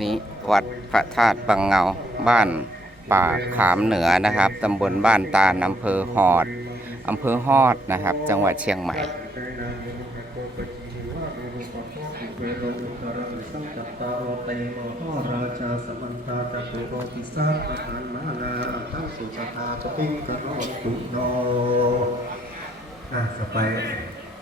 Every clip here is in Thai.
นี้วัดพระธาตุบางเงาบ้านป่าขามเหนือนะครับตำบลบ้านตาลอำเภอหอดอำเภอฮอดนะครับ จังหวัดเชียงใหม่สมันตาตะโกโรติสัตอาหารมานาทั้งสุชาตาจะปิ้งกระโดดตุโนอะต่อไป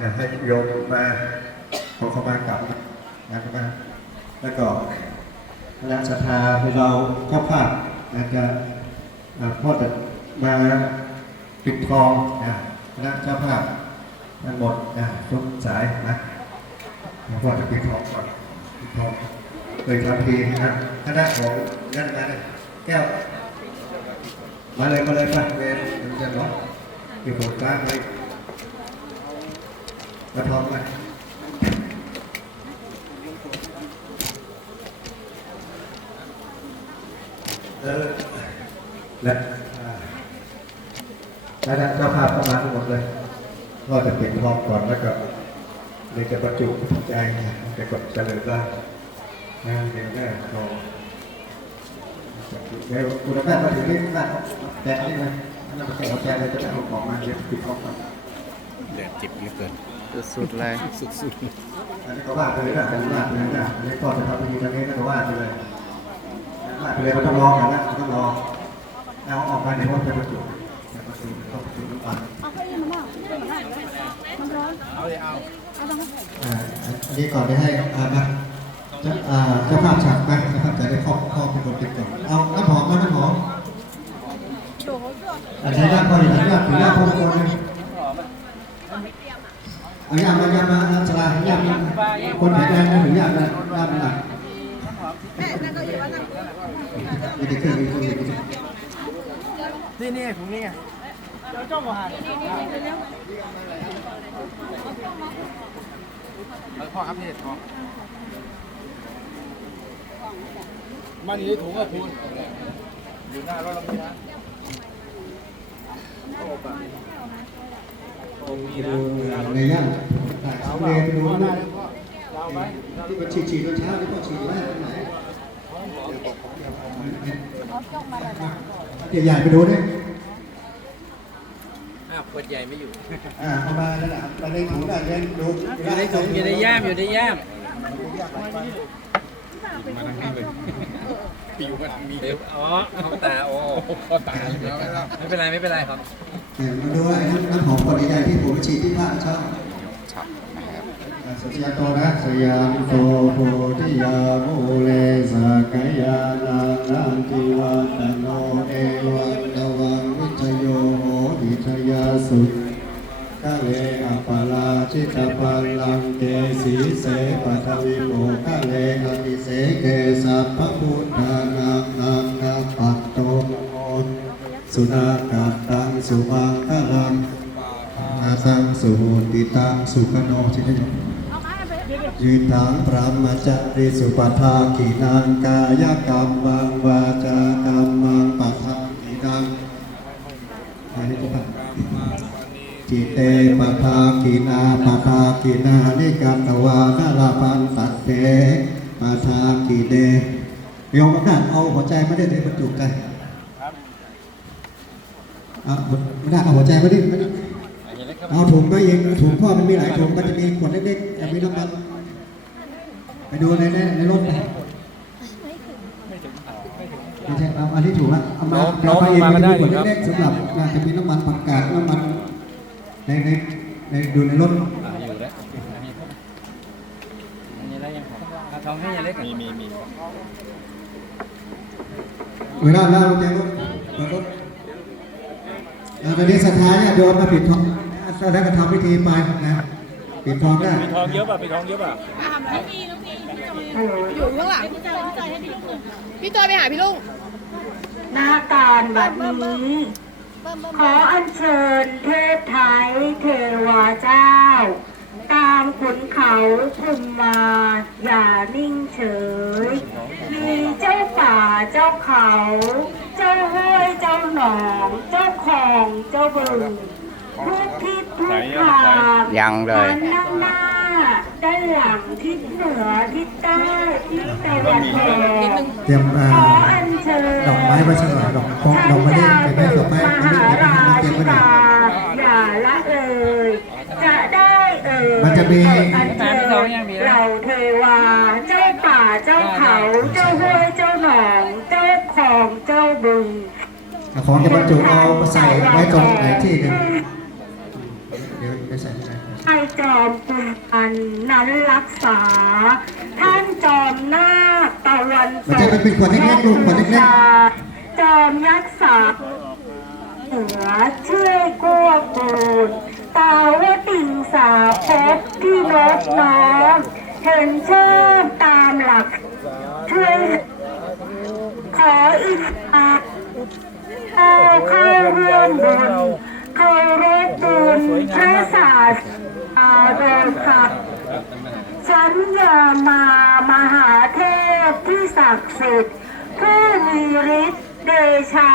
อะให้โยมมาขอเข้ามากลับงานมา แล้วก็คณะศรัทธาให้เราเข้าภาพนะจะพ่อจะมาปิดทองนะคณะเจ้าภาพทั้งหมดนะทุกสายนะพ่อจะปิดทองก่อนปิดทองเลยทำทีนะครับคณะของนั่นมาเลยแก้วมาเลยมาเลยป่ะเวรมันจะเนาะอยู่ตรงกลางเลยมาทองมา เออและอ่าและเจ้าภาพเข้ามาทั้งหมดเลยก็จะปิดทองก่อนแล้วก็เลยจะประจุใจจะกดเจริญได้งานเดี๋ยวแม่รอเดี๋ยวคุณแม่มาถึงนี่แม่แต่นี่นะนั่นเป็นแต่เลยจะได้เอาของมาเดี๋ยวปิดของก่อนเดือดจิบเหลือเกินสุดๆเลยสุดอันนี้ก็ว่าไปเลยนะเป็นว่าไปเลยนะอันนี้ก็จะทำพิธีตรงนี้ก็ว่าไปเลย ว่าไปเลยมันต้องรอกันนะมันต้องรอเอาออกมาเดี๋ยวมันจะประจุจะประจุต้องประจุน้ำตาเอาไปมันบ้างมันร้อนเอาเลยเอาเอาตรงนั้นอ่าอันนี้ก่อนได้ให้อ่ามาเจ้าอ่าเจ้าภาพฉากนะเจ้าภาพจะได้ครอบครอบเป็นคนติดก่อนเอาน้ำหอมนะน้ำหอมโดดด้วยอันนี้ด้านพอดีด้านถือด้านพอดีเลยอันนี้มาเนี่ยมาสลาเนี่ยมีคนแข็งแรงนะถือยากนะด้านหนัก มีแต่เครื่องมีเครื่องมีเครื่องนี่นี่ผมนี่ไงเจ้าจ้องมาหาพ่อครับนี่พ่อมันอยู่ในถุงอะคุณอยู่หน้ารถเราไม่นะในย่างถ่ายสำเร็จดูหน้านะเลยพ่อเราไหมที่มันฉีดฉีดตอนเช้าที่พ่อฉีดไว้ตรงไหน เดี๋ยวใหญ่ไปดูดิอ้าวขวดใหญ่ไม่อยู่อ่าเอามาแล้วนะมาในถุงอะเดินดูอยู่ในถุงอยู่ในย่ามอยู่ในย่ามมาทางนี้เลยปิวมาทางนี้เดี๋ยวอ๋อเข้าตาโอ้เข้าตาเลยแล้วไม่ต้องไม่เป็นไรไม่เป็นไรครับเนี่ยมาดูไอ้น้ำน้ำหอมขวดใหญ่ๆที่ผมไปฉีดที่พระเช้าช็อปนะครับ สัจยาโตนะสยามโตโพธิยาโมเลสกายานานันติวัตโนเอวันตวังวิจโยโหวิทยาสุกะเลอปาลาชิตปัลลังเกสีเสปัทวิโมกะเลอติเสเกสัพพพุทธานังนังนังปัตโตโมสุนากัตตังสุมังคลังอาสังสุติตังสุขโนชิตย เอามาไปยืนถังพระมจาริสุปทาขีนังกายกรรมังวาจากรรมังปะทาขีนังอันนี้จะปะจิตเตปะทาขีนาปะทาขีนานิกัตวานาลาพันตัดเตปะทาขีเดโยมนั่นเอาหัวใจไม่ได้ในบรรจุกันไม่ได้เอาหัวใจไม่ได้ เอาถุงมาเองถุงพ่อมันมีหลายถุงมันจะมีขวดเล็กๆจะมีน้ำมันไปดูในในในรถไปไม่ใช่เอาอันนี้ถูกแล้วเอามาเอาไปเองมันจะมีขวดเล็กๆสำหรับน่าจะมีน้ำมันผักกาดน้ำมันในในในดูในรถอ่าอยู่แล้วอันนี้แล้วยังครับถ้าท้องให้ยาเล็กมีมีมีเวลาเราเจอรถเปิดรถเอาตอนนี้สถานเนี่ยโยนมาปิดทอง เราได้กระทำพิธีไปนะปิดทองได้ทองเยอะป่ะไปทองเยอะป่ะไม่มีน้องพี่อยู่ข้างหลังพี่จอยพี่จอยให้พี่ลุงพี่จอยไปหาพี่ลุงหน้าการแบบนี้เบิ่มเบิ่มขออัญเชิญเทพไทยเทวาเจ้า ตามขุนเขาคุมมา อย่านิ่งเฉย มีเจ้าป่าเจ้าเขา เจ้าห้วยเจ้าหนอง เจ้าคลองเจ้าบึง ทุกทิศทุกทางยังเลยมันนั่งหน้า ด้านหลังทิศเหนือทิศใต้ทิศตะวันออกเตรียมอ่าขออัญเชิญดอกไม้ไว้ข้างหลังดอกดอกดอกไม้ได้ไปไม่สบไปมไม่หาได้ราไม่เตรียชิมไว้หน่กาอยอย่าละเลย จะได้เอ่ยมันจะมีอัญเชิญเหล่าเทวาเจ้าป่าเจ้าเขา เจ้าห้วยเจ้าหนอง เจ้าของเจ้าบึงเอาของจะบรรจุเอามาใส่ไว้ตรงไหนที่หนึ่ง เดี๋ยวเดี๋ยวใส่ให้ให้จอมกุมอันนั้นรักษา ท่านจอมนาคตะวันตมันกจะเป็นขวดเล็กๆลูกขวดเล็กจอมยักษ์สาเหนือช่วยกู้กูลตาวติงสาพบที่นกน้อมเห็นชอบตามหลัก ช่วยขออิสระเอาเข้าร่วมบุญ เคารพบุญพระศาสนาโดยสัตว์ฉันยามามหาเทพที่ศักดิ์สิทธิ์ผู้มีฤทธิ์เดชา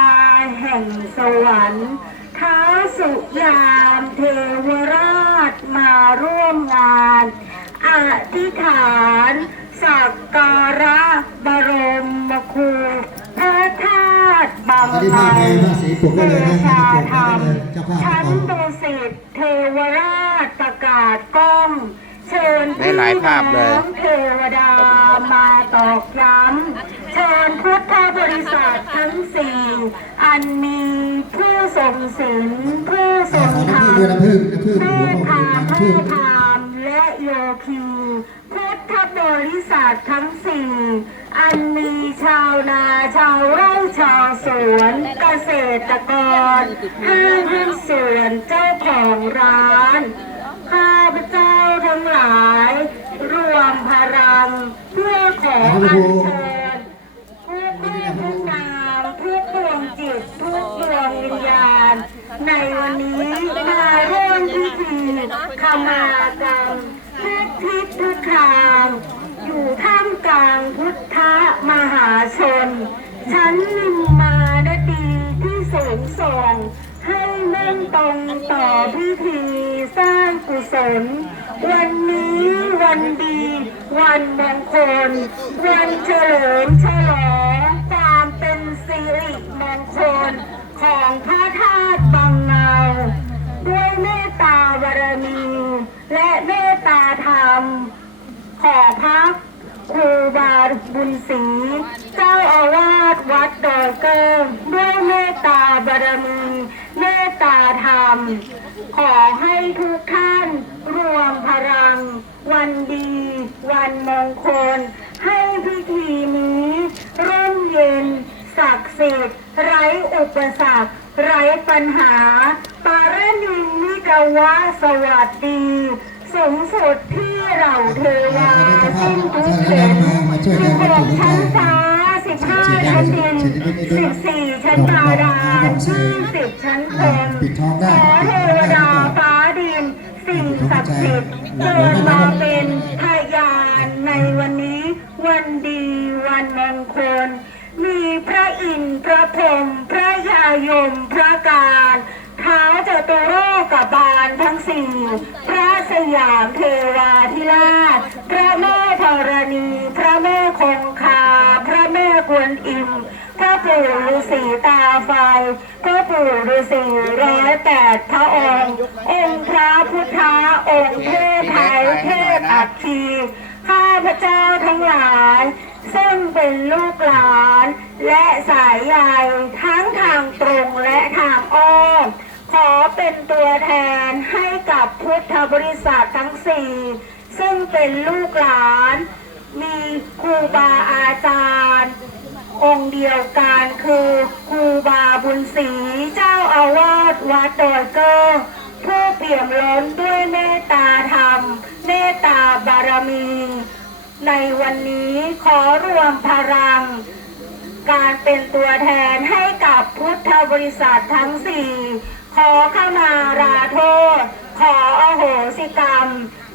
แห่งสวรรค์ท้าสุยามเทวราชมาร่วมงานอธิษฐานสักการะบรมครูรางๆอันนี้ผ้าแพรผ้าสีปลูกได้เลยนะให้ปลูกได้เลยเจ้าภาพชั้นเอาดุสิตเทวราชประกาศกล้อง เชิญได้หลายภาพเลย พี่น้องเทวดามาตอกย้ำเชิญพุทธบริษัททั้งสี่อันมีผู้ทรงศีลผู้ทอ่ารงขอธรน้ำรผึ้งม ด้วยน้ำผึ้งน้ำผึ้งเมหัวตของตาน้ำผู้ผึ้งพามและโยคีพุทธบริษัททั้งสี่ อันมีชาวนาชาวไร่ชาวสวนเกษตรกรห้างหุ้นส่วนเจ้าของร้านข้าพเจ้าทั้งหลาย รวมพลังเพื่อขออัญเชิญทุกแม่ทุกนามทุกดวงจิตทุกดวงวิญญาณ ในวันนี้มาร่วมพิธีขมากรรมทุกทิศทุกทาง อยู่ท่ามกลางพุทธ พิธีสร้างกุศล วันนี้วันดี วันมงคล วันเฉลิมฉลองความเป็นสิริมงคลของพระธาตุบางเงา ด้วยเมตตาบารมี และเมตตาธรรม ขอพักครูบาบุญศรีเจ้าอาวาสวัดดอยเกิมด้วยเมตตาบารมี เมตตาธรรม ขอให้ทุกท่านรวมพลัง วันดี วันมงคล ให้พิธีนี้ร่มเย็น ศักดิ์สิทธิ์ไร้อุปสรรคไร้ปัญหา ปารณินนิกวะสวัสดี สูงสุดที่เราเทวาสิ้นทุกเข็นสิบหกชั้นฟ้า สิบห้าชั้นดินสิบสี่ชั้นบาดาลยี่สิบชั้นคนปิดทองได้ขอเทวดาฟ้าดิน สิ่งศักดิ์สิทธิ์เกิดมาเป็นพยานในวันนี้วันดีวันมงคล มีพระอินทร์พระพรหมพระยายมพระการท้าวจตุโลกบาลทั้งสี่ พระสยามเทวาธิราช พระแม่ธรณี พระแม่คงค ระแม่กวนอิมพระปู่ฤาษีตาไฟพระปู่ฤาษีร้อยแปดพระองค์ องค์พระพุทธาองค์เทพไทยเทพอัคคีข้าพระเจ้าทั้งหลาย ซึ่งเป็นลูกหลาน และสายใยทั้งทางตรงและทางอ้อมขอเป็นตัวแทนให้กับพุทธบริษัททั้งสี่ซึ่งเป็นลูกหลาน มีครูบาอาจารย์ องค์เดียวกันคือครูบาบุญศรีเจ้าอาวาสวัดดอยเกอร์ผู้เปี่ยมล้นด้วยเมตตาธรรม เมตตาบารมี ในวันนี้ขอรวมพลัง การเป็นตัวแทนให้กับพุทธบริษัททั้งสี่ ขอขมาราโทษ ขออโหสิกรรม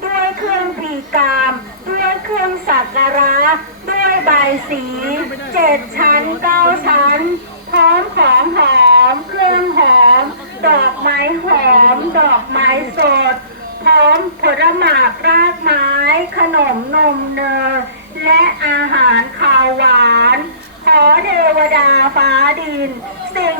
ด้วยเครื่องพีกรรม ด้วยเครื่องสักการะด้วย บายสีเจ็ดชั้นเก้าชั้น พร้อมของหอม เครื่องหอม ดอกไม้หอม ดอกไม้สด พร้อมผลหมากรากไม้ ขนมนมเนยและอาหารข้าวหวาน ขอเทวดาฟ้าดินสิ่ง